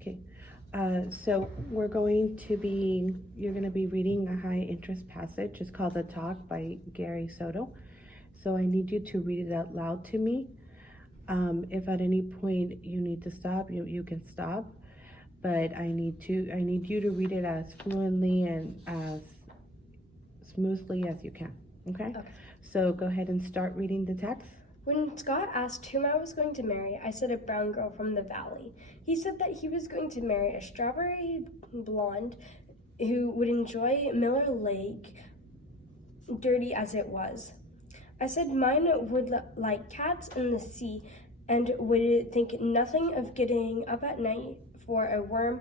Okay. So you're going to be reading a high interest passage. It's called The Talk by Gary Soto. So I need you to read it out loud to me. If at any point you need to stop, you can stop. But I need you to read it as fluently and as smoothly as you can. Okay? Okay. So go ahead and start reading the text. When Scott asked whom I was going to marry, I said a brown girl from the valley. He said that he was going to marry a strawberry blonde who would enjoy Miller Lake, dirty as it was. I said mine would like cats in the sea and would think nothing of getting up at night for a warm,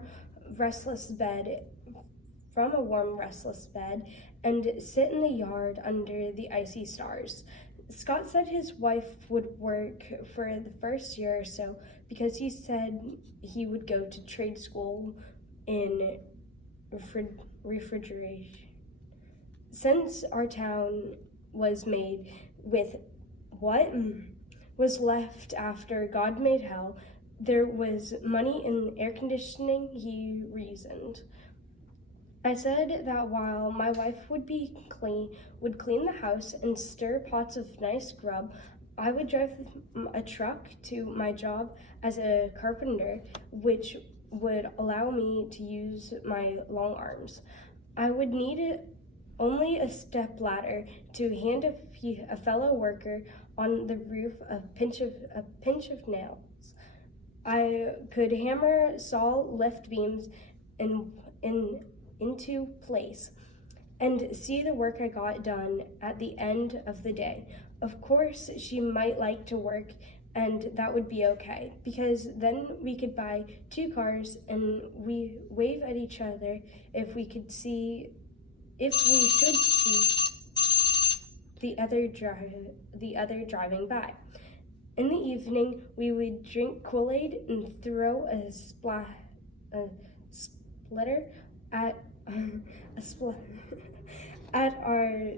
restless bed and sit in the yard under the icy stars. Scott said his wife would work for the first year or so because he said he would go to trade school in refrigeration. Since our town was made with what was left after God made hell, there was money in air conditioning, he reasoned. I said that while my wife would clean the house and stir pots of nice grub, I would drive a truck to my job as a carpenter, which would allow me to use my long arms. I would need only a step ladder to hand a fellow worker on the roof a pinch of nails. I could hammer saw lift beams into place and see the work I got done at the end of the day. Of course, she might like to work, and that would be okay, because then we could buy 2 cars and we wave at each other if we should see the other driving by. In the evening, we would drink Kool-Aid and throw a splitter at our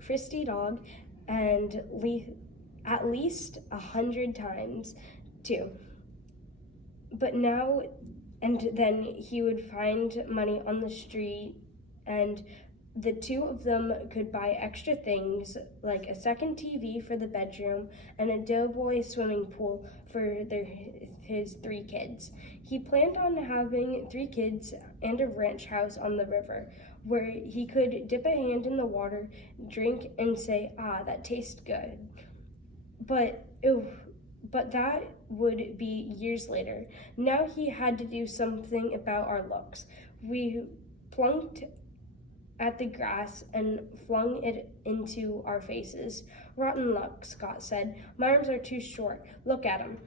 fristy dog, and at least 100 times too. But now and then he would find money on the street, and the 2 of them could buy extra things like a second TV for the bedroom and a doughboy swimming pool for his 3 kids. He planned on having 3 kids and a ranch house on the river where he could dip a hand in the water, drink, and say, "Ah, that tastes good." But that would be years later. Now he had to do something about our looks. We plunked at the grass and flung it into our faces. "Rotten luck," Scott said. "My arms are too short. Look at them.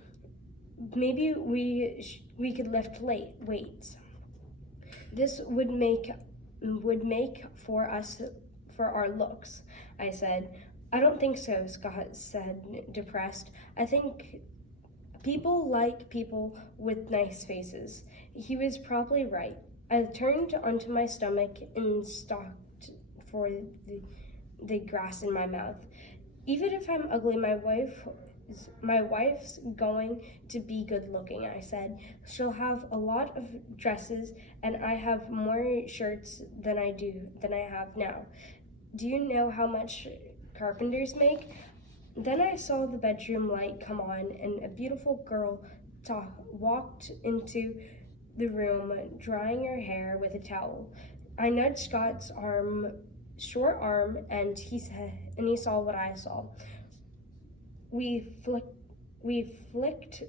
Maybe we could lift weights. This would make for our looks," I said. "I don't think so," Scott said, depressed. "I think people like people with nice faces." He was probably right. I turned onto my stomach and stalked for the grass in my mouth. "Even if I'm ugly, my wife's going to be good looking," I said. "She'll have a lot of dresses, and I have more shirts than I have now. Do you know how much carpenters make?" Then I saw the bedroom light come on, and a beautiful girl walked into the room, drying her hair with a towel. I nudged Scott's short arm, and he saw what I saw. We flicked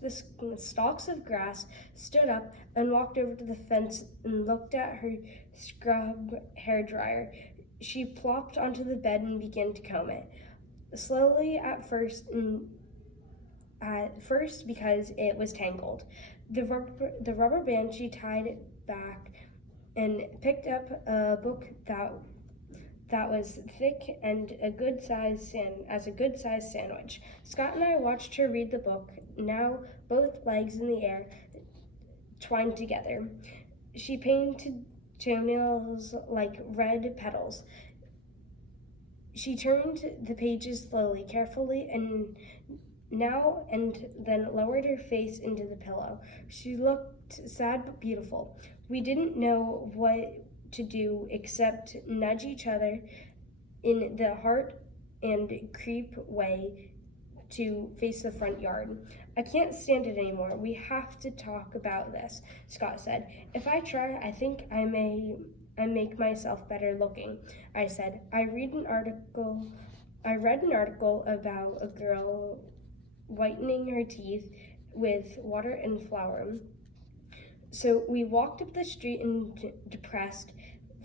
the stalks of grass, stood up, and walked over to the fence and looked at her scrub hairdryer. She plopped onto the bed and began to comb it. Slowly at first because it was tangled. The rubber band, she tied it back and picked up a book that was thick and a good size sandwich. Scott and I watched her read the book, now both legs in the air, twined together. She painted toenails like red petals. She turned the pages slowly, carefully, and now and then lowered her face into the pillow. She looked sad but beautiful. We didn't know what to do except nudge each other in the heart and creep way to face the front yard. I can't stand it anymore. We have to talk about this, Scott said. If I try, I think I make myself better looking, I said. I read an article about a girl whitening her teeth with water and flour. So we walked up the street and depressed.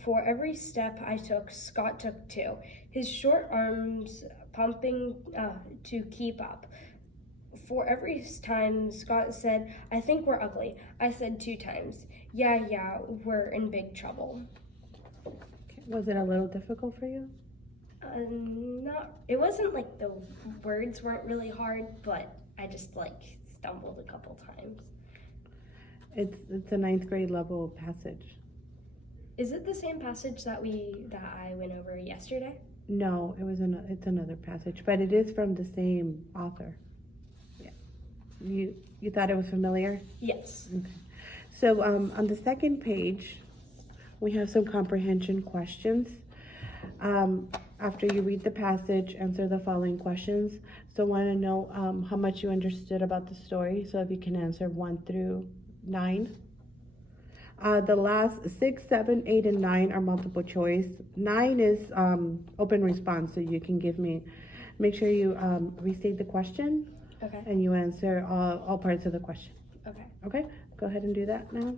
For every step I took, Scott took two, his short arms pumping to keep up. For every time Scott said, I think we're ugly, I said 2 times, yeah, we're in big trouble. Was it a little difficult for you? It wasn't like the words weren't really hard, but I just stumbled a couple times. It's a ninth grade level passage. Is it the same passage that I went over yesterday? No, it's another passage, but it is from the same author. Yeah. You thought it was familiar? Yes. Okay. So on the second page, we have some comprehension questions. After you read the passage, answer the following questions. So I want to know how much you understood about the story. So if you can answer 1 through 9. The last 6, 7, 8, and 9 are multiple choice. 9 is open response, so you can make sure you restate the question. Okay. And you answer all parts of the question. Okay. Okay, go ahead and do that now.